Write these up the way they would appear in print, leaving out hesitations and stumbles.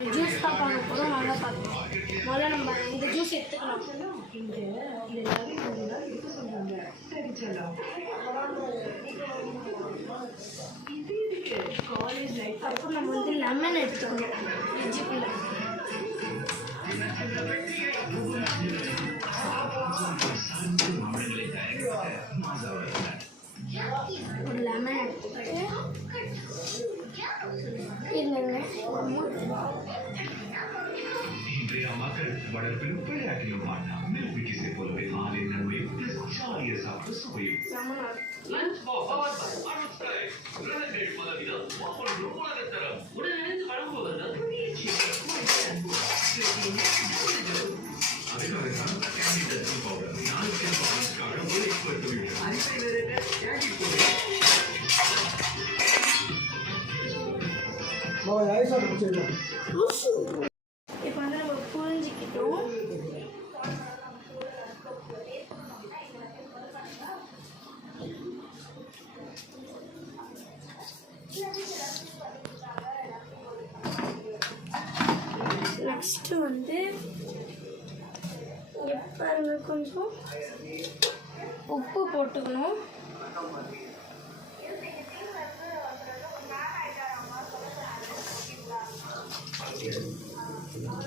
Juice தான் பார்க்க போகிறோம். நல்லா பார்க்கலாம். முதல்ல நம்ம இந்த ஜூஸ் எடுத்துக்கலாம். அப்புறம் நம்ம வந்து லெமன் எடுத்துக்கணும். ஃப்ரிட்ஜுக்குள்ள ஒரு லெமன் எடுத்துக்கிட்டு இல்லைங்க இன்றைய மக்கள் வளர்ப்பில் விளையாட்டிலுமான மில்பிக்கிசை போலவே ஆளின் நன்மையும் சாலிய சாப்பிட சுவையும் இப்போ வந்து நம்ம புரிஞ்சுக்கிட்டோம். நெக்ஸ்ட்டு வந்து பாருங்க கொஞ்சம் உப்பு போட்டுக்கணும்.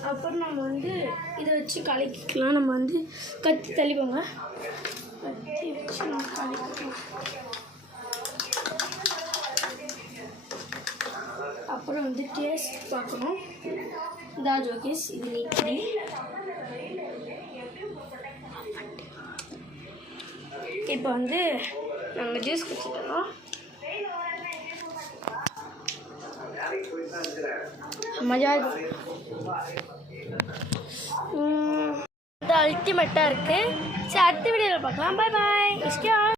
அப்புறம் நம்ம வந்து இதை வச்சு கலக்கிக்கலாம். நம்ம வந்து கத்தி தள்ளிப்போங்க. கத்தி வச்சு நம்ம கலக்கிக்கலாம். அப்புறம் வந்து டேஸ்ட் பார்க்கணும். தாஜ் ஓகேஸ் இது நீக்கி இப்போ வந்து நாங்கள் ஜூஸ் குடிச்சிட்டோம். மஜா அல்டிமேட்டாக இருக்குது. சரி, அடுத்த வீடியோவில் பார்க்கலாம். பாய் பாய்.